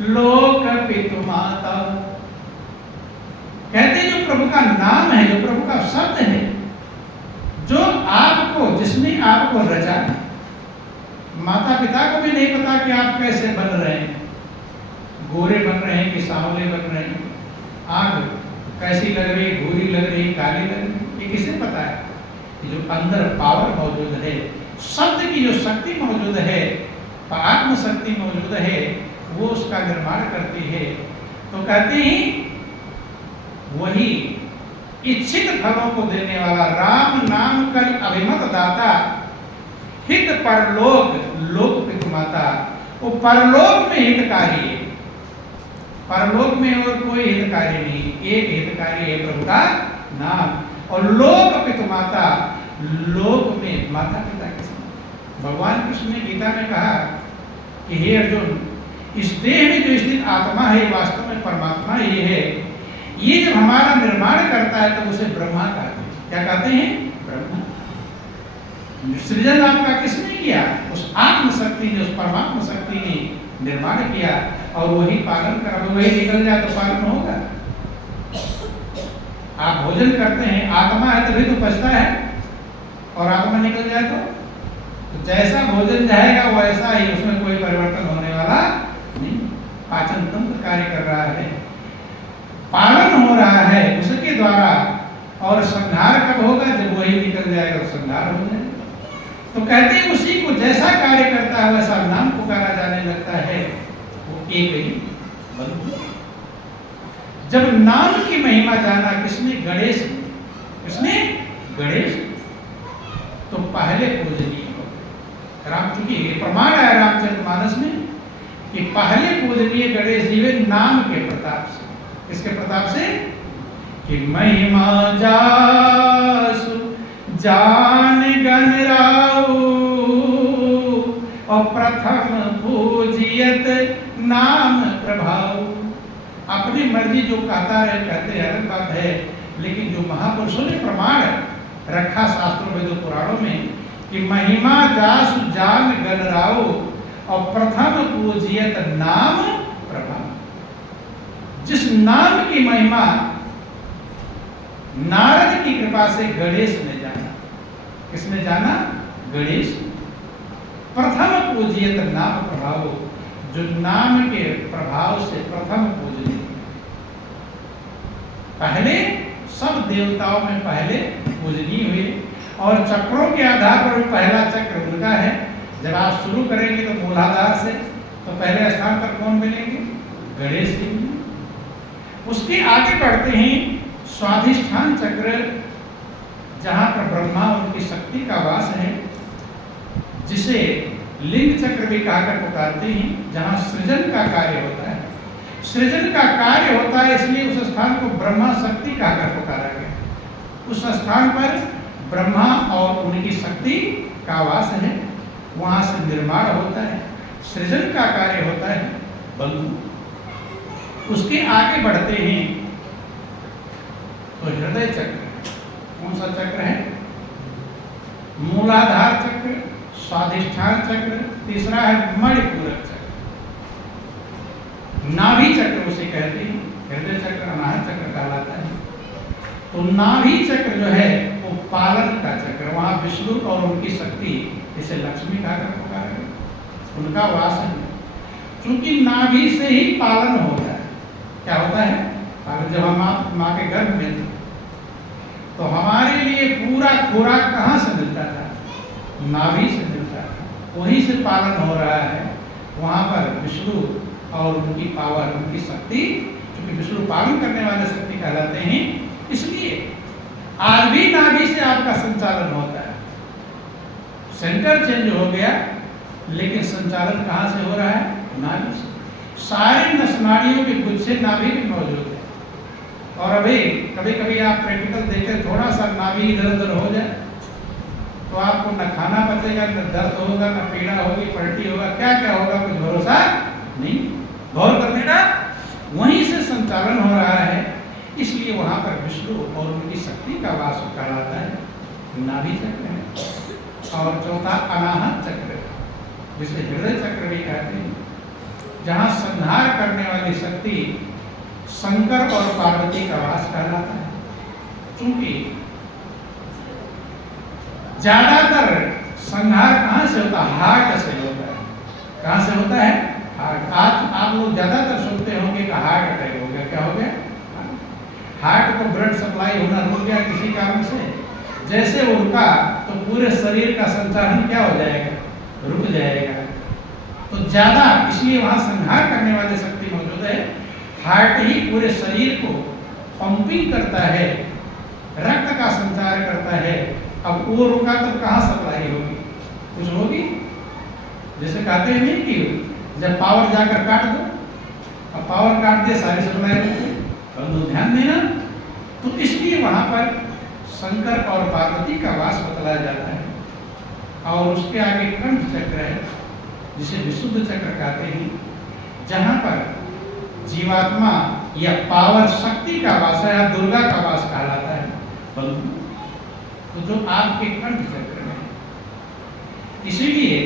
लोक पितु माता। कहते हैं जो प्रभु का नाम है, जो प्रभु का शब्द है, जो आपको, जिसने आपको रचा, माता पिता को भी नहीं पता कि आप कैसे बन रहे हैं, गोरे बन रहे हैं कि सांवले बन रहे हैं, आंख कैसी लग रही है, भूरी लग रही है, काली लग रही है, ये किसे पता है? कि जो अंदर पावर मौजूद है, शब्द की जो शक्ति मौजूद है, आत्म शक्ति मौजूद है, वो उसका निर्माण करती है। तो कहते हैं वही इच्छित फलों को देने वाला, राम नाम कल अभिमत दाता, हित परलोक लोक पितु माता। वो परलोक में हितकारी है, परलोक में और कोई हितकारी नहीं, एक हितकारी है प्रभु का नाम। और लोक पितु माता, लोक में माता पिता के समान। भगवान कृष्ण ने गीता में कहा कि हे अर्जुन, इस देह में जो स्थित आत्मा है वास्तव में परमात्मा ही है। ये जब हमारा निर्माण करता है तो उसे ब्रह्मा कहते हैं। क्या कहते हैं? ब्रह्मा। सृजन आपका किसने किया? उस आत्म शक्ति ने, उस परमात्मा शक्ति ने निर्माण किया और वही पालन कर। वही निकल जाए तो पालन होगा? आप भोजन करते हैं, आत्मा है तभी तो पचता है, और आत्मा निकल जाए तो जैसा भोजन जाएगा वैसा ही, उसमें कोई परिवर्तन होने वाला नहीं। पाचन तंत्र कार्य कर रहा है, पालन हो रहा है उसके द्वारा, और संहार कब होगा? जब वही निकल जाएगा तो संहार हो जाएगा। तो कहते हैं उसी को जैसा कार्य करता है वैसा नाम पुकारा जाने लगता है, वो एक ही बंधु। जब नाम की महिमा जाना किसने? गणेश ने। किसने? गणेश। तो पहले पूजनीय हो राम, चूंकि प्रमाण है रामचरितमानस में कि पहले पूजनीय गणेश जी वे नाम के प्रताप से। किसके प्रताप से? कि महिमा जासु जान गण राउ, और प्रथम पूजियत नाम प्रभाव। अपनी मर्जी जो कहता है कहते हैं, अलग बात है, लेकिन जो महापुरुषों ने प्रमाण रखा शास्त्रों वेदों पुराणों में कि महिमा जासु जान गण राउ, और प्रथम पूजियत नाम प्रभाव। जिस नाम की महिमा नारद की कृपा से गणेश ने जाना। किसने जाना? गणेश। प्रथम पूजियत नाम प्रभाव, जो नाम के प्रभाव से प्रथम पूजनीय। पहले सब देवताओं में पहले पूजनीय हुए, और चक्रों के आधार पर पहला चक्र उनका है। जब आप शुरू करेंगे तो मूलाधार से, तो पहले स्थान पर कौन मिलेंगे? गणेश जी। उसके आगे बढ़ते हैं स्वाधिष्ठान चक्र, जहां पर ब्रह्मा उनकी शक्ति का वास है, जिसे लिंग चक्र भी कहकर पुकारते हैं, जहां सृजन का कार्य होता है। सृजन का कार्य होता है, इसलिए उस स्थान को ब्रह्मा शक्ति कहकर पुकारा गया। उस स्थान पर ब्रह्मा और उनकी शक्ति का वास है, वहां से निर्माण होता है, सृजन का कार्य होता है बंधु। उसके आगे बढ़ते हैं तो हृदय चक्र। कौन सा चक्र है? मूलाधार चक्र, स्वाधिष्ठान चक्र, तीसरा है मणिपूरक चक्र, नाभि चक्र उसे कहते हैं। हृदय चक्र अनाहत चक्र कहलाता है। तो नाभि चक्र जो है वो पालन का चक्र, वहां विष्णु और उनकी शक्ति, इसे लक्ष्मी कहकर पुकारा गया, उनका वास है। क्योंकि नाभि से ही पालन होता है। क्या होता है? पालन। जब हम माँ के गर्भ में थे तो हमारे लिए पूरा खुराक कहाँ से मिलता था? नाभि से मिलता था। वहीं से पालन हो रहा है। वहां पर विष्णु और उनकी पावर, उनकी शक्ति, क्योंकि विष्णु पालन करने वाले शक्ति कहलाते हैं, इसलिए आज भी नाभि से आपका संचालन होता है। सेंटर चेंज हो गया, लेकिन संचालन कहाँ से हो रहा है? नाभि से। सारे नस नाड़ियों के गुच्छे नाभि में मौजूद है। और अभी कभी कभी आप प्रैक्टिकल देखें, थोड़ा सा नाभि इधर उधर हो जाए तो आपको न खाना पचेगा, न दर्द होगा, न पीड़ा होगी, पलटी होगा, क्या क्या होगा कुछ भरोसा नहीं। गौर कर देना, वहीं से संचालन हो रहा है, इसलिए वहां पर विष्णु और उनकी शक्ति का वास कहलाता है, नाभि चक्र है। और चौथा अनाहत चक्र, जिसे हृदय चक्र भी कहते हैं। जहां संहार करने वाली शक्ति शंकर और पार्वती का वास कहलाता है। क्योंकि ज्यादातर संहार कहां से होता है? हार्ट से होता है। कहां से होता है? हार्ट। आज आप लोग ज्यादातर सुनते होंगे कि हार्ट अटैक हो गया। क्या हो गया? हार्ट को ब्लड सप्लाई होना रुक गया किसी कारण से, जैसे उनका तो पूरे शरीर का संचालन क्या हो जाएगा? रुक जाएगा। तो ज्यादा इसलिए वहां संहार करने वाली शक्ति मौजूद है। हार्ट ही पूरे शरीर को पंपिंग करता है, रक्त का संचार करता है। अब वो रुका तो कहाँ सप्लाई होगी? कुछ होगी? जैसे कहते हैं नहीं कि जब पावर जाकर काट दो, अब पावर काट दे सारी सप्लाई रुक गई। तो ध्यान देना। तो इसलिए वहां पर शंकर और पार्वती का वास बतलाया जाता है। और उसके आगे कंठ चक्र है, जिसे विशुद्ध चक्र कहते हैं, जहां पर जीवात्मा या पावर शक्ति का वास है या दुर्गा का वास कहलाता है। तो जो आपके कंठ चक्र में, इसीलिए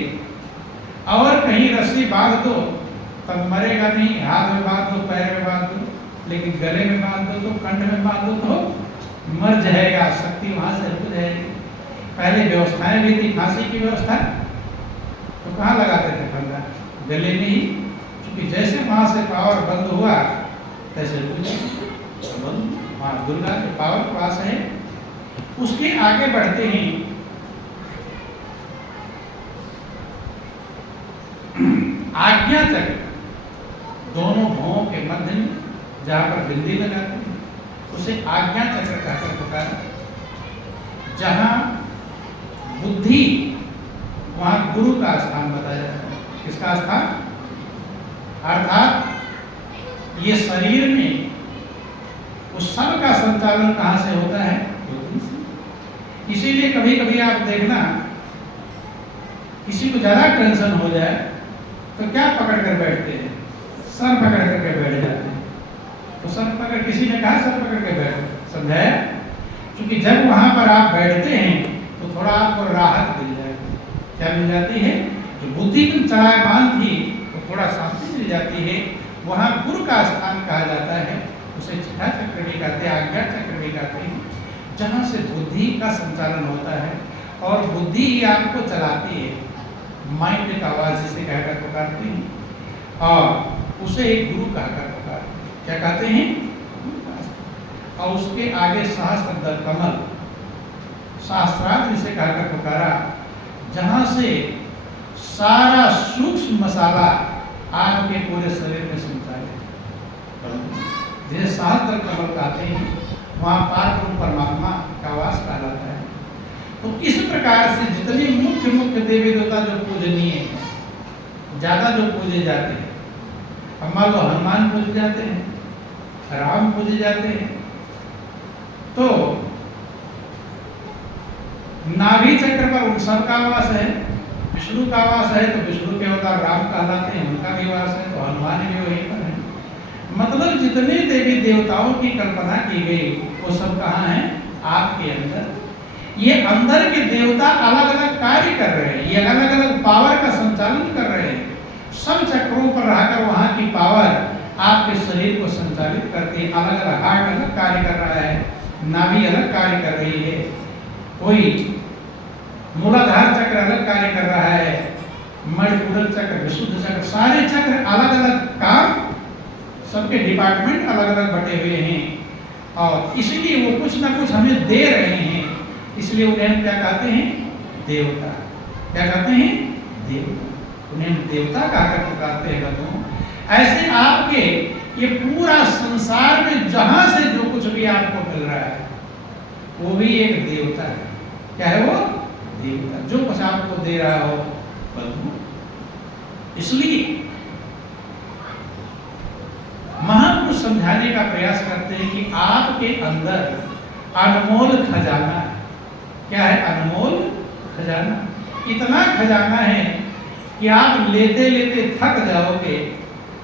और कहीं रस्सी बांध दो तब मरेगा नहीं। हाथ में बांध दो, पैर में बांध दो, लेकिन गले में बांध दो तो, कंठ में बांध दो तो मर जाएगा। शक्ति वहां से रुक जाएगी। पहले व्यवस्थाएं भी थी, फांसी की व्यवस्था, तो कहाँ लगाते थे फंदा? गले में ही। क्योंकि जैसे वहां से पावर बंद हुआ तैसे वहां दुर्गा के पावर के पास है। उसके आगे बढ़ते ही आज्ञा चक्र, दोनों भौं के मध्य में जहां पर बिंदी लगाते हैं, उसे आज्ञा चक्र कहकर पुकारा। जहां बुद्धि, वहां गुरु का स्थान बताया जाता है। किसका स्थान? अर्थात ये शरीर में उस सब का संचालन कहां से होता है? बुद्धि से। इसीलिए कभी कभी आप देखना, किसी को ज्यादा टेंशन हो जाए तो क्या पकड़ कर बैठते हैं? सर पकड़ करके बैठ जाते हैं। तो सर पकड़, किसी ने कहा सर पकड़ के बैठो, समझाया? क्योंकि जब वहां पर आप बैठते हैं तो थोड़ा आपको राहत मिल जाती है। क्या मिल जाती है? जो बुद्धि की चलायमान थी तो थोड़ा शांति मिल जाती है। वहां गुरु का स्थान कहा जाता है। उसे चिठा चक्र भी कहते हैं, आज्ञा चक्र भी कहते हैं, जहां से बुद्धि का संचालन होता है और बुद्धि ही आपको चलाती है। माइंड का आवाज जिसे कहकर पुकारती है, और उसे एक गुरु कहकर पुकारते हैं। क्या कहते हैं? और उसके आगे सहस्त्र कमल, शास्त्रार्थ जिसे कहकर पुकारा, जहां से सारा सूक्ष्म मसाला आपके पूरे शरीर में संचालित, जिसे सहस्त्र कमल कहते हैं, वहां पारब्रह्म परमात्मा का वास कहलाता है। तो इस प्रकार से जितने मुख्य मुख्य देवी देवता जो पूजनीय हैं, ज्यादा जो पूजे जाते हैं, अब मान लो हनुमान पूजे जाते हैं, राम पूजे जाते हैं, तो नाभि चक्र पर उन सबका वास है। विष्णु का वास है तो विष्णु के अवतार राम कहलाते हैं, उनका भी वास है, तो हनुमान भी वहीं पर है। मतलब जितने देवी देवताओं की कल्पना की गई वो सब कहाँ हैं? आपके अंदर। ये अंदर के देवता अलग अलग कार्य कर रहे हैं, ये अलग अलग पावर का संचालन कर रहे हैं। सब चक्रों पर रहकर वहां की पावर आपके शरीर को संचालित करती है। अलग अलग हार्ट अलग कार्य कर रहा है, नाभि अलग कार्य कर रही है, कोई मूलाधार चक्र अलग कार्य कर रहा है, मणिपूरक चक्र, विशुद्ध चक्र, सारे चक्र अलग अलग काम, सबके डिपार्टमेंट अलग अलग बटे हुए हैं। और इसलिए वो कुछ ना कुछ हमें दे रहे हैं। इसलिए उन्हें हम क्या कहते हैं? देवता। क्या कहते हैं? देवता। उन्हें देवता कहकर पुकारते हैं बंधुओं। ऐसे आपके ये पूरा संसार में जहां से जो कुछ भी आपको मिल रहा है वो भी एक देवता है। क्या है वो? देवता। जो कुछ आपको दे रहा हो बंधुओं। इसलिए महापुरुष समझाने का प्रयास करते हैं कि आपके अंदर अनमोल खजाना है। क्या है? अनमोल खजाना। इतना खजाना है कि आप लेते लेते थक जाओगे,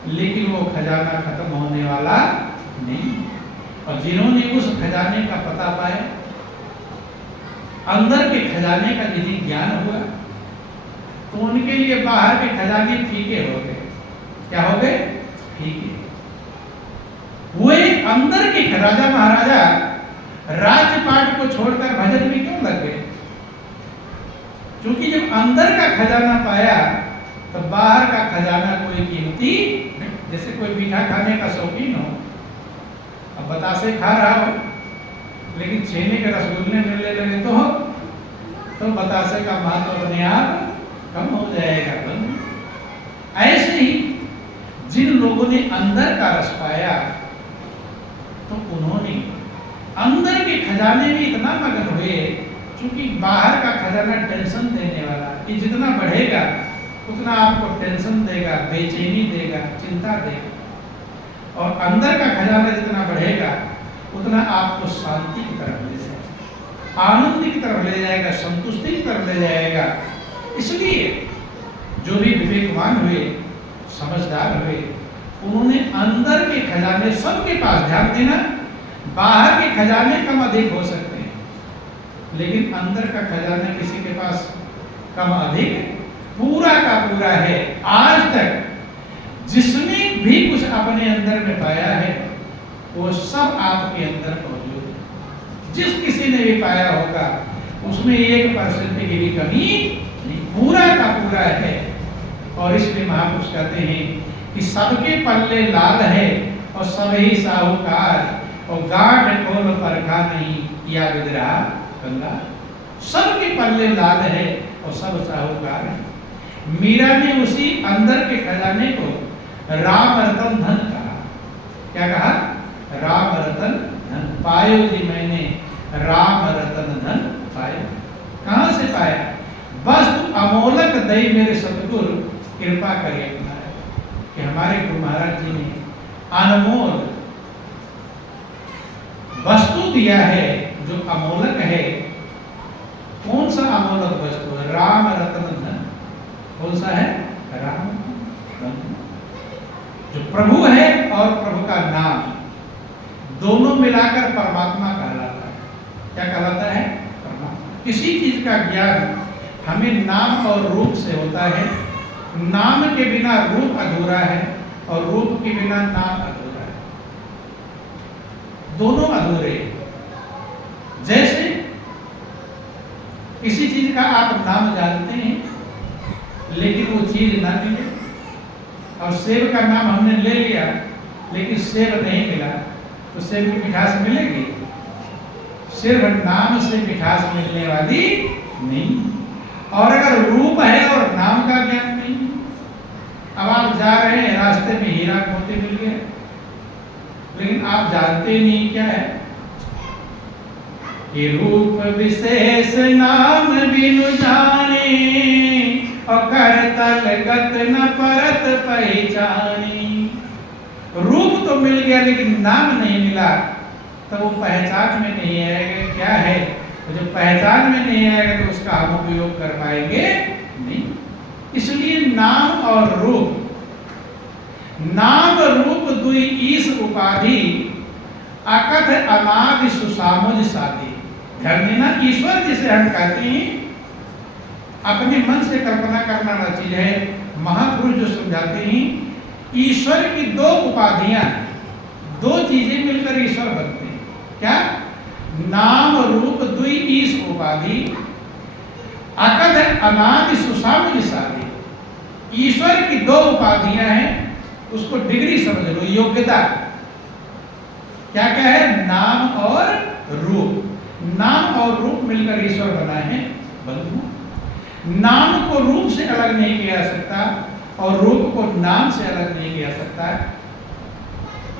लेकिन वो खजाना खत्म होने वाला नहीं। और जिन्होंने उस खजाने का पता पाया, अंदर के खजाने का यदि ज्ञान हुआ, तो उनके लिए बाहर के खजाने फीके हो गए। क्या हो गए? फीके। वे अंदर के राजा महाराजा राज्यपाट को छोड़कर भजन में क्यों लग गए? क्योंकि जब अंदर का खजाना पाया तो बाहर का खजाना कोई कीमती नहीं। जैसे कोई मीठा खाने का शौकीन हो, अब बतासे खा रहा हो लेकिन छेने के रसगुल्ले मिलने लगे तो बतासे का महत्व अपने आप कम हो जाएगा। ऐसे ही जिन लोगों ने अंदर का रस पाया तो उन्होंने अंदर के खजाने में इतना मगन हुए, क्योंकि बाहर का खजाना टेंशन देने वाला, कि जितना बढ़ेगा उतना आपको टेंशन देगा, बेचैनी देगा, चिंता देगा। और अंदर का खजाना जितना बढ़ेगा उतना आपको शांति की तरफ ले जाएगा, आनंद की तरफ ले जाएगा, संतुष्टि की तरफ ले जाएगा। इसलिए जो भी विवेकवान हुए, समझदार हुए, उन्होंने अंदर के खजाने सबके पास, ध्यान देना, बाहर के खजाने कम अधिक हो सकते हैं लेकिन अंदर का खजाना किसी के पास कम अधिक पूरा का पूरा है। आज तक जिसने भी कुछ अपने अंदर में पाया है वो सब आपके अंदर मौजूद है। जिस किसी ने भी पाया होगा उसमें 1% की भी कमी नहीं, पूरा का पूरा है। और इसलिए महापुरुष कहते हैं कि सबके पल्ले लाल है और सब ही साहूकार, और गांठ खोल परखा नहीं या विद्रा गंगा। सबके पल्ले लाल है और सब साहूकार है। मीरा ने उसी अंदर के खजाने को राम रतन धन कहा। क्या कहा? राम रतन धन पायो जी मैंने, राम रतन धन पायो। कहां से पाया? वस्तु अमोलक दई मेरे सतगुरु कृपा करिए अपनाया। कि हमारे गुरु महाराज जी ने अनमोल वस्तु दिया है जो अमोलक है। कौन सा अमोलक वस्तु है? राम रतन धन। कौन सा है? राम धन। जो प्रभु है और प्रभु का नाम, दोनों मिलाकर परमात्मा कहलाता है। क्या कहलाता है? परमात्मा। किसी चीज का ज्ञान हमें नाम और रूप से होता है। नाम के बिना रूप अधूरा है और रूप के बिना नाम अधूरा है, दोनों अधूरे। जैसे किसी चीज का आप नाम जानते हैं लेकिन वो चीज ना मिले, और सेब का नाम हमने ले लिया लेकिन सेब नहीं मिला, तो सेब की मिठास मिलेगी? सिर्फ नाम से मिठास मिलने वाली नहीं। और अगर रूप है और नाम का ज्ञान नहीं, अब आप जा रहे हैं, रास्ते में हीरा मोती मिल गया लेकिन आप जानते नहीं क्या है। कि रूप विशेष नाम बिनु जाने, और करतल गत न परत पहचानी। रूप तो मिल गया लेकिन नाम नहीं मिला तो वो पहचान में नहीं आएगा। क्या है? तो जब पहचान में नहीं आएगा तो उसका हम उपयोग कर पाएंगे नहीं। इसलिए नाम और रूप, नाम रूप दुई ईश उपाधि, अकथ अनादि सुसामुज साधि। ध्यान देना, ईश्वर जिसे हम कहते हैं अपने मन से कल्पना करना वाला चीज है। महापुरुष जो समझाते हैं ईश्वर की दो उपाधियां, दो चीजें मिलकर ईश्वर बनते हैं। क्या? नाम रूप दुई ईश उपाधि, अकथ अनादि सुसामुज साधि। ईश्वर की दो उपाधियां हैं, उसको डिग्री समझ लो, योग्यता। क्या क्या है? नाम और रूप। नाम और रूप मिलकर ईश्वर बना है बंधु। नाम को रूप से अलग नहीं किया जा सकता और रूप को नाम से अलग नहीं किया जा सकता।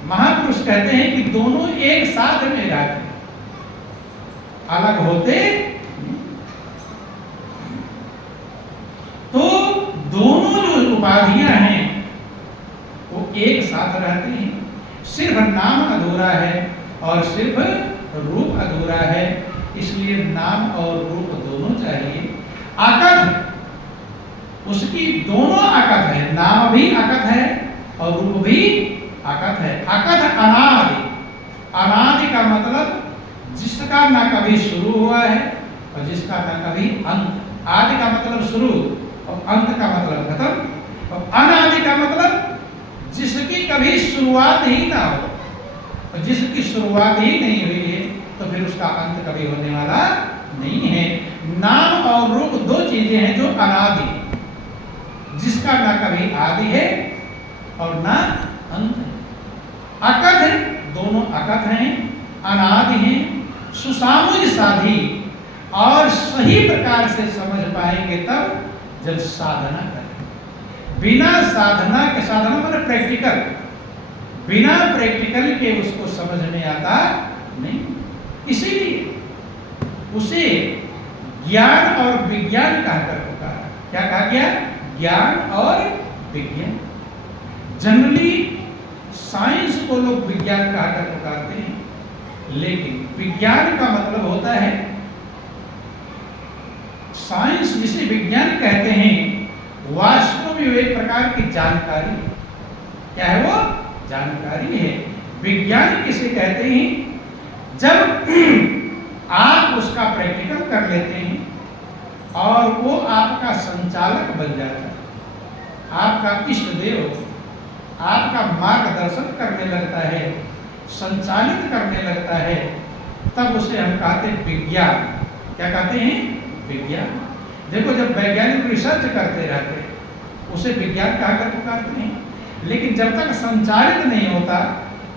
महापुरुष कहते हैं कि दोनों एक साथ में रहते, अलग होते। तो दोनों जो उपाधियां हैं वो एक साथ रहते हैं। सिर्फ नाम अधूरा है और सिर्फ रूप अधूरा है, इसलिए नाम और रूप दोनों चाहिए। अकथ, उसकी दोनों अकथ है, नाम भी अकथ है और रूप भी अकथ है। अकथ अनादि, अनादि का मतलब जिसका न कभी शुरू हुआ है और जिसका न कभी अंत। आदि का मतलब शुरू और अंत का मतलब खत्म, और अनादि का मतलब जिसकी कभी शुरुआत ही ना हो, और जिसकी शुरुआत ही नहीं हुई है तो फिर उसका अंत कभी होने वाला नहीं है। नाम और रूप दो चीजें हैं जो अनादि है, जिसका ना कभी आदि है और ना अंत है। अकथ है, दोनों अकथ हैं, अनादि हैं, सुसामुज साधी, और सही प्रकार से समझ पाएंगे तब जब साधना करें। बिना साधना के, साधना मतलब प्रैक्टिकल, बिना प्रैक्टिकल के उसको समझ में आता नहीं। इसीलिए उसे ज्ञान और विज्ञान कहकर पुकारा। क्या कहा गया? ज्ञान और विज्ञान। जनरली साइंस को लोग विज्ञान कहकर पुकारते हैं, लेकिन विज्ञान का मतलब होता है, साइंस जिसे विज्ञान कहते हैं वास्तव में एक प्रकार की जानकारी है। क्या है वो? जानकारी है। विज्ञान किसे कहते हैं? जब आप उसका प्रैक्टिकल कर लेते हैं और वो आपका संचालक बन जाता है, आपका इष्ट देव आपका मार्गदर्शन करने लगता है, संचालित करने लगता है, तब उसे हम कहते हैं विज्ञान। क्या कहते हैं? विज्ञान। देखो, जब वैज्ञानिक रिसर्च करते रहते हैं उसे विज्ञान कहकर पुकारते हैं, लेकिन जब तक संचालित नहीं होता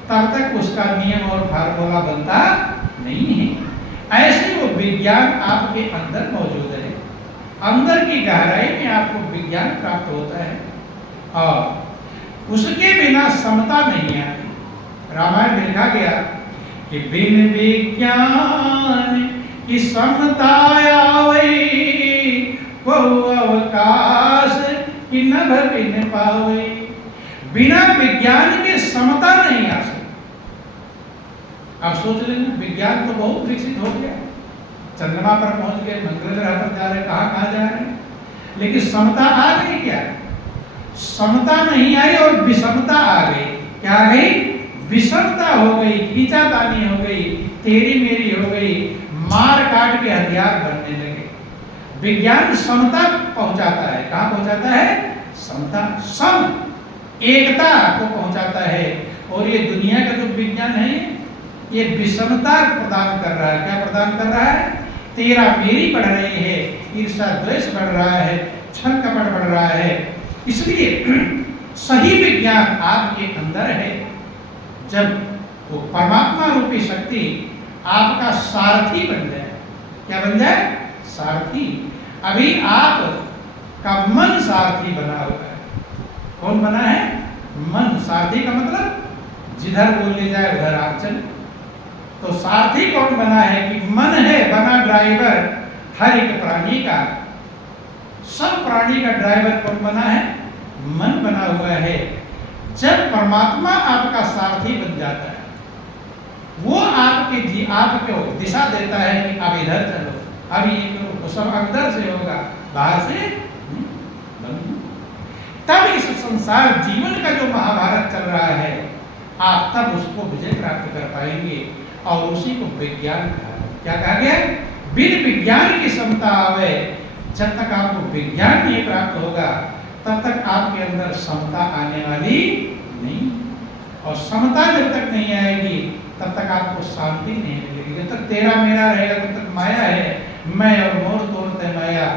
तब तक उसका नियम और फार्मूला बनता नहीं है। ऐसे वो विज्ञान आपके अंदर मौजूद है, अंदर की गहराई में आपको विज्ञान प्राप्त होता है, और उसके बिना समता नहीं आती। रामायण में लिखा गया कि बिन विज्ञान की समता आवे, को अवकाश कि नभ बिन पावे। बिना विज्ञान के समता नहीं आ सकती। आप सोच लेना, विज्ञान तो बहुत विकसित हो गया, चंद्रमा पर पहुंच गए, मंगल ग्रह पर जा रहे, कहाँ जा रहे हैं, लेकिन समता आ गई क्या? समता नहीं आई और विषमता आ गई। क्या आ गई? विषमता हो गई, खींचातानी हो गई, तेरी मेरी हो गई, मार काट के हथियार बनने लगे। विज्ञान समता पहुंचाता है। कहाँ पहुंचाता है? समता, सम, एकता को पहुंचाता है। और ये दुनिया का जो विज्ञान है ये विषमता प्रदान कर रहा है। क्या प्रदान कर रहा है? तेरा मेरी बढ़ रही है, ईर्ष्या द्वेष बढ़ रहा है, छल कपट बढ़ रहा है। इसलिए सही विज्ञान आपके अंदर है। जब वो परमात्मा रूपी शक्ति आपका सारथी बन जाए। क्या बन जाए? सारथी। अभी आप का मन सारथी बना हुआ है। कौन बना है? मन। सारथी का मतलब जिधर वो ले जाए उधर आप चले। तो सारथी कौन बना है? कि मन है बना ड्राइवर हर एक प्राणी का। सब प्राणी का ड्राइवर कौन बना है? मन बना हुआ है। जब परमात्मा आपका सारथी बन जाता है, वो आपको दिशा देता है कि अब इधर चलो, अब ये करो, वो सब अंदर से होगा, बाहर से नहीं। तब इस संसार जीवन का जो महाभारत चल रहा है, आप तब उसको विजय प्राप्त कर पाएंगे। और उसी को विज्ञान कहा। क्या कहा गया? बिन विज्ञान की समता आवे। जब तक आपको विज्ञान नहीं प्राप्त होगा तब तक आपके अंदर समता आने वाली नहीं। और समता जब तक नहीं आएगी तब तक आपको शांति नहीं मिलेगी। जब तक तेरा मेरा रहेगा तब तक माया है, मैं और मोर तोड़ते माया।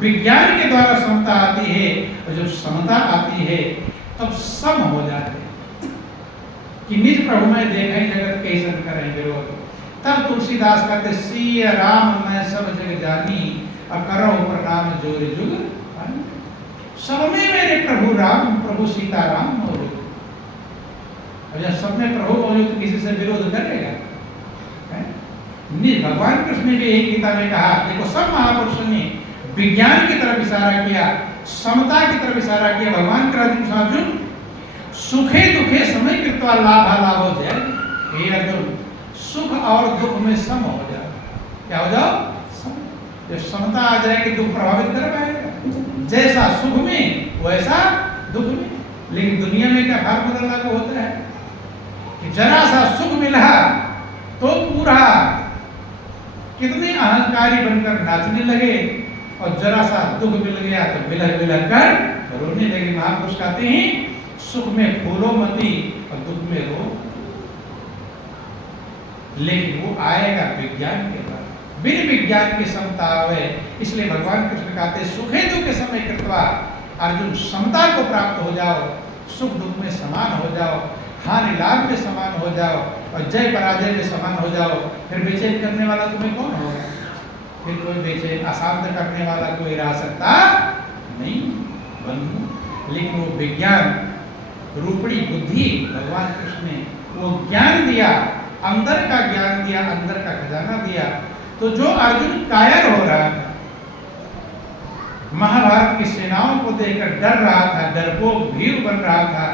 विज्ञान के द्वारा समता आती है, और जब समता आती है तब सम हो जाते हैं कि निज प्रभु में देखा ही जगत कैसन करें विरोध। तब तुलसीदास कहते सिय राम मैं सब जग जानी, अकरो प्रणाम जोर जुग। सब में मेरे प्रभु राम, प्रभु सीताराम मौजूद। और जब सब में प्रभु मौजूद तो किसी से विरोध करेगा? भगवान कृष्ण ने भी यही गीता में कहा। देखो, सब महापुरुषों ने विज्ञान की तरफ इशारा किया, समता की तरफ इशारा किया। भगवान कृष्ण अर्जुन सुखे दुखे समय कृत्वा लाभा लाभो जय। हे अर्जुन, सुख और दुख में सम हो जाओ। क्या हो जाओ? सम। जब समता आ जाएगी दुख प्रभावित कर पाएगा। जैसा सुख में वैसा दुख में। लेकिन दुनिया में क्या फार्मूला लागू होता है कि जरा सा सुख मिला तो पूरा कितने अहंकारी बनकर नाचने लगे, और जरा सा दुख मिल गया तो बिलख बिलख कर रोने लगे। महापुरुष कहते हैं सुख में फूलो मती और दुख में रो, लेकिन वो आएगा विज्ञान के बाद। बिन विज्ञान की समता आवे, इसलिए भगवान कृष्ण कहते सुखे दुख समय कृत्वा, अर्जुन समता को प्राप्त हो जाओ, सुख दुख में समान हो जाओ, हानि लाभ में समान हो जाओ और जय पराजय में समान हो जाओ। फिर बेचैन करने वाला तुम्हें कौन होगा? फिर कोई बेचैन अशांत करने वाला कोई रह सकता नहीं बंधु। लेकिन वो विज्ञान रूपणी बुद्धि भगवान कृष्ण ने वो ज्ञान दिया, अंदर का ज्ञान दिया, अंदर का खजाना दिया। तो जो अर्जुन कायर हो रहा था, महाभारत की सेनाओं को देखकर डर रहा था, डरपोक भीड़ बन रहा था,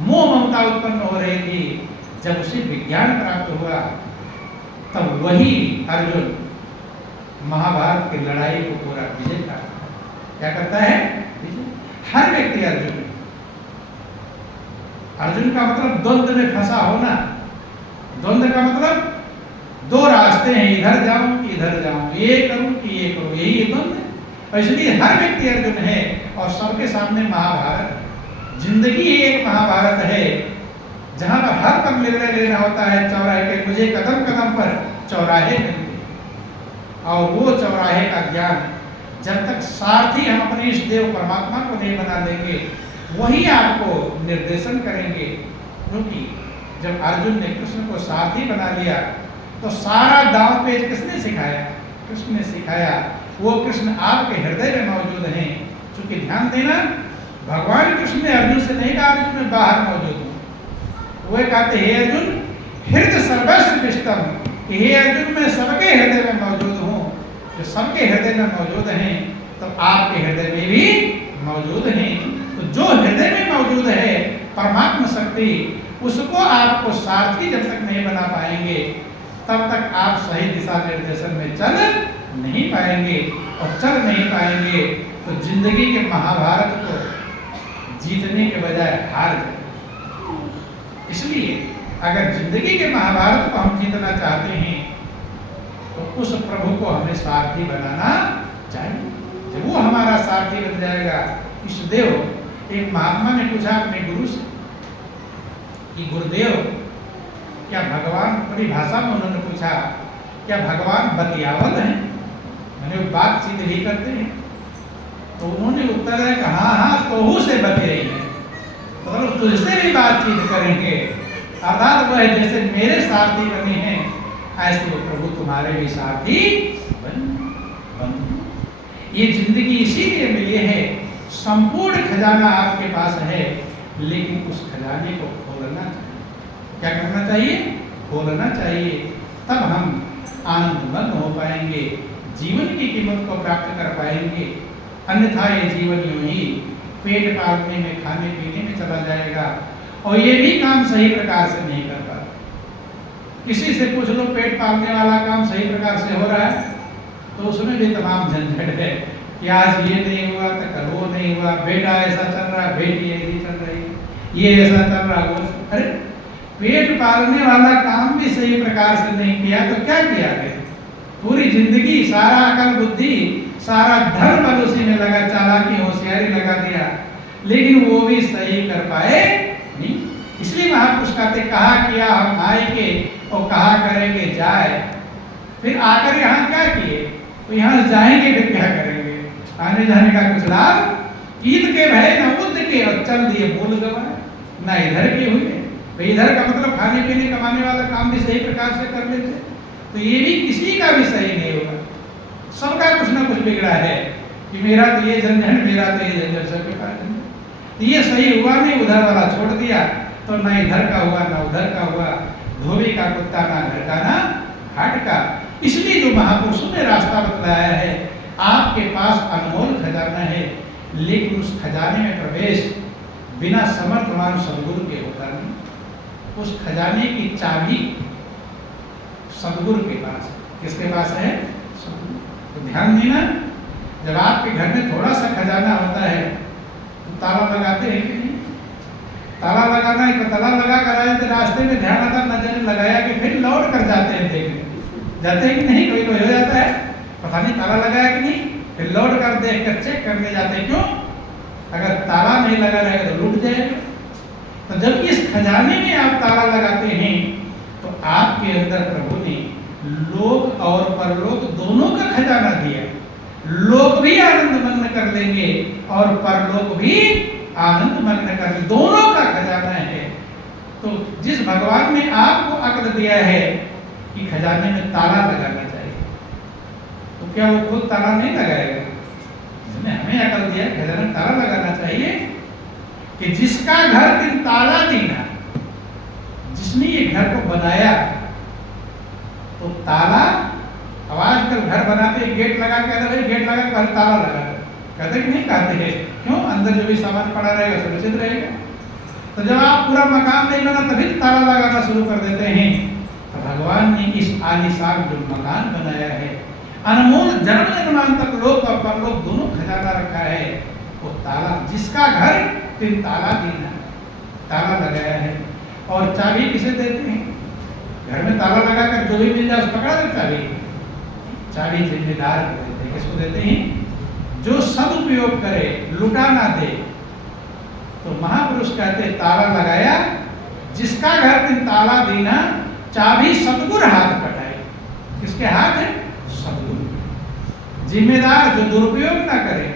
मोह ममता उत्पन्न हो रही थी, जब उसे विज्ञान प्राप्त हुआ तब वही अर्जुन महाभारत की लड़ाई को पूरा विजय करता है। क्या करता है? हर व्यक्ति अर्जुन। अर्जुन का मतलब द्वंद्व में फंसा होना। द्वंद्व का मतलब दो रास्ते हैं, इधर जाऊं कि इधर जाऊं, ये करूं कि ये करूं, यही द्वंद्व है। और इसलिए हर व्यक्ति अर्जुन है और सबके सामने महाभारत है। जिंदगी एक महाभारत है जहां पर हर पल निर्णय लेना होता है चौराहे के। मुझे कदम कदम पर चौराहे मिलते हैं और वो चौराहे का ज्ञान जब तक सारथी हम अपने इस देव परमात्मा को नहीं बना लेंगे, वही आपको निर्देशन करेंगे। क्योंकि जब अर्जुन ने कृष्ण को सारथी बना लिया तो सारा दांव पेच किसने सिखाया? कृष्ण ने सिखाया। वो कृष्ण आपके हृदय में मौजूद हैं। क्योंकि ध्यान देना, भगवान कृष्ण ने अर्जुन से नहीं कहा अर्जुन मैं बाहर मौजूद हूँ। वो कहते हे अर्जुन हृदय सर्वस्व विष्टम, कि हे अर्जुन मैं सबके हृदय में मौजूद हूँ। जो सबके हृदय में मौजूद हैं तो आपके हृदय में भी मौजूद हैं। तो जो हृदय में मौजूद है परमात्मा शक्ति, उसको आपको सारथी जब तक नहीं बना पाएंगे तब तक आप सही दिशा निर्देशन में चल नहीं पाएंगे। और चल नहीं पाएंगे तो जिंदगी के महाभारत को जीतने के बजाय हार जाएंगे। इसलिए अगर जिंदगी के महाभारत को हम जीतना चाहते हैं तो उस प्रभु को हमें सारथी बनाना चाहिए। जब वो हमारा सारथी बन जाएगा। ईष्टदेव, एक महात्मा ने पूछा अपने गुरु से कि गुरुदेव क्या भगवान, अपनी भाषा में उन्होंने पूछा क्या भगवान बतियावत हैं, मैंने बातचीत भी करते हैं? तो उन्होंने उत्तर दिया कि हाँ हाँ तोहू से बतियाई है, तो तुझसे भी बातचीत करेंगे। अर्थात वह जैसे मेरे सारथी बने हैं ऐसे वो प्रभु तुम्हारे भी सारथी बन। ये जिंदगी इसीलिए मिली है, संपूर्ण खजाना आपके पास है, लेकिन उस खजाने को खोलना चाहिए। क्या करना चाहिए? खोलना चाहिए। तब हम आनंदमग्न हो पाएंगे, जीवन की कीमत को प्राप्त कर पाएंगे। अन्यथा ये जीवन यूं ही पेट पालने में, खाने पीने में चला जाएगा और ये भी काम सही प्रकार से नहीं कर पाता। किसी से पूछ लो पेट पालने वाला काम सही प्रकार से हो रहा है तो उसमें भी तमाम झंझट है कि आज ये नहीं हुआ तो कल वो नहीं हुआ, बेटा ऐसा चल रहा, बेटी ऐसी चल रही, ये ऐसा चल रहा, वो। अरे पेट पालने वाला काम भी सही प्रकार से नहीं किया तो क्या किया है? पूरी जिंदगी सारा अकल बुद्धि सारा धर्म बल उसी में लगा, चालाकी होशियारी लगा दिया, लेकिन वो भी सही कर पाए नहीं। इसलिए महापुरुष कहते कहा किया हम आए के और कहा करेंगे जाए। फिर आकर यहाँ क्या किए? तो यहाँ जाएंगे फिर क्या करेंगे? आने जाने का कुछ लाभ ईद के भय न उद के और चल दिए भूल गवाए ना इधर के हुए। तो इधर का मतलब खाने पीने कमाने वाला काम भी सही प्रकार से कर लेते तो ये भी किसी का भी सही नहीं होगा। सबका कुछ ना कुछ बिगड़ा है कि मेरा तो ये झंझट, मेरा तो ये झंझट, सबके पास झंझट। तो ये सही हुआ नहीं, उधर वाला छोड़ दिया तो ना इधर का हुआ ना उधर का हुआ। धोबी का कुत्ता ना घर का ना हाट का। इसलिए जो महापुरुषों ने रास्ता बतलाया है, आपके पास अनमोल खजाना है, लेकिन उस खजाने में प्रवेश बिना समर्थवान सदगुरु के होता नहीं। उस खजाने की चाबी सदगुरु के पास है। किसके पास है? सदगुरु। तो ध्यान देना, जब आपके घर में थोड़ा सा खजाना होता है तो ताला लगाते हैं कि नहीं? ताला लगाना है तो ताला लगा कर आए तो रास्ते में ध्यान आता, नजर लगाया कि फिर लौट कर जाते हैं देखने, जाते हैं कि नहीं? कोई कोई हो जाता है, पता नहीं ताला लगाया कि नहीं, फिर लौट कर देख कर चेक करने जाते हैं। क्यों? अगर ताला नहीं लगा रहेगा तो लूट जाएगा। तो जब इस खजाने में आप ताला लगाते हैं तो आपके अंदर प्रभु ने लोक और परलोक दोनों का खजाना दिया। लोक भी आनंद मग्न कर लेंगे और परलोक भी आनंद मग्न कर लेंगे, दोनों का खजाना है। तो जिस भगवान ने आपको अक्ल दिया है कि खजाने में ताला लगाना चाहिए, तो क्या वो खुद ताला नहीं लगाएगा? जिसने हमें अक्ल दिया खजाने में ताला लगाना चाहिए कि जिसका घर तीन ताला दीना, जिसने ये घर को बनाया, तो ताला, अब आजकल घर बनाते गेट लगा के, अरे गेट लगा के ताला लगा, कहते कि नहीं कहते हैं? क्यों? अंदर जो भी सामान पड़ा रहेगा सुरक्षित रहेगा। तो जब आप पूरा मकान नहीं बना तभी ताला लगाना शुरू कर देते हैं। तो भगवान ने इस आलीशान जो मकान बनाया है, अनमोल जन्म जन्मांतर लोक और परलोक दोनों खजाना रखा है, वो ताला, जिसका घर तीन ताला दीना, ताला लगाया है। और चाबी किसे देते हैं? घर में ताला लगाकर जो भी मिल जाए उस पकड़ा दे चाबी। चाबी जिम्मेदार को देते हैं। किसको देते हैं? जो सदुपयोग करे, लुटा ना दे। तो महापुरुष कहते ताला लगाया, जिसका घर तीन ताला दीना, चाबी सतगुर हाथ पटाए। किसके हाथ है? सतगुरु। जिम्मेदार जो दुरुपयोग ना करे।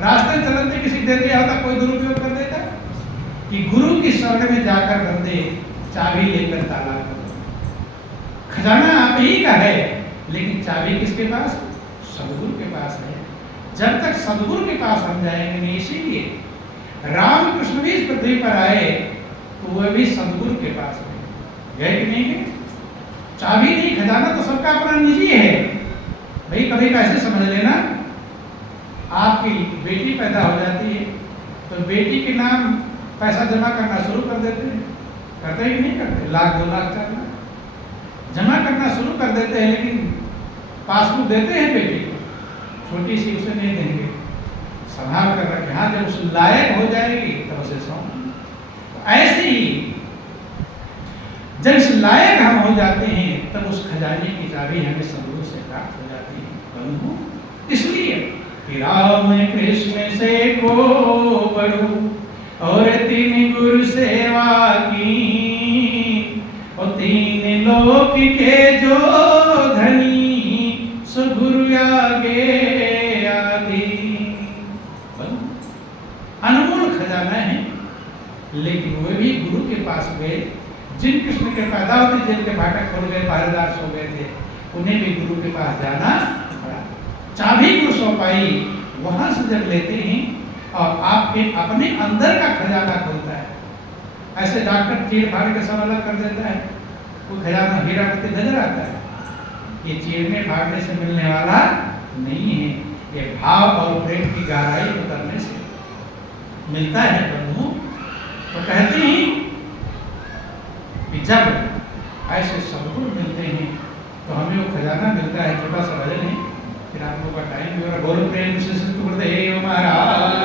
रास्ते चलते किसी दे दिया होता, कोई दुरुपयोग कर देता, कि गुरु की शरण में जाकर बंदे चाबी लेकर ताला खोलो। खजाना आप ही का है, लेकिन चाबी किसके पास? सदगुरु के पास है। जब तक सदगुरु के पास हम जाएंगे नहीं, इसीलिए रामकृष्ण भी इस पृथ्वी पर आए तो वह भी सदगुरु के पास गए कि नहीं गए? चाबी नहीं, खजाना तो सबका अपना निजी है। भाई कभी कैसे समझ लेना, आपकी बेटी पैदा हो जाती है तो बेटी के नाम पैसा जमा करना शुरू कर देते हैं, करते ही नहीं करते? लाख 2 लाख 4 लाख जमा करना शुरू कर देते हैं, लेकिन पासबुक देते हैं बेटी को, छोटी सी उसे नहीं देंगे, संभाल कर रखें। हाँ, जब उस लायक हो जाएगी तब उसे सौंप। तो ऐसे ही जब इस लायक हम हो जाते हैं तब उस खजाने की चाबी हमें सदगुरु से प्राप्त हो जाती है। बंधु, इसलिए कि राम कृष्ण से को बड़ू और 3 गुरु सेवा की, और 3 लोक के जो धनी, सो गुरु आगे आदि। अनमोल खजाना है, लेकिन वे भी गुरु के पास गए। जिन कृष्ण के पैदा होते, जिनके फाटक खोल गए, पहरेदार सो गए थे, उन्हें भी गुरु के पास जाना पड़ा। चाबी को सौंपाई, वहां से जब लेते हैं और आपके अपने अंदर का खजाना खुलता है। ऐसे डॉक्टर चीर फाड़ के सब अलग कर देता है, वो खजाना हीरा मोती नजर आता है। ये चीरने फाड़ने से मिलने वाला नहीं है, ये भाव और प्रेम की गहराई उतरने से मिलता है। बंधु, तो कहते हैं कि जब ऐसे सदगुरु मिलते हैं तो हमें वो खजाना मिलता है। छोटा सा भजन है, फिर आप लोगों का टाइम भी हो रहा। बोलो प्रेम से महाराज।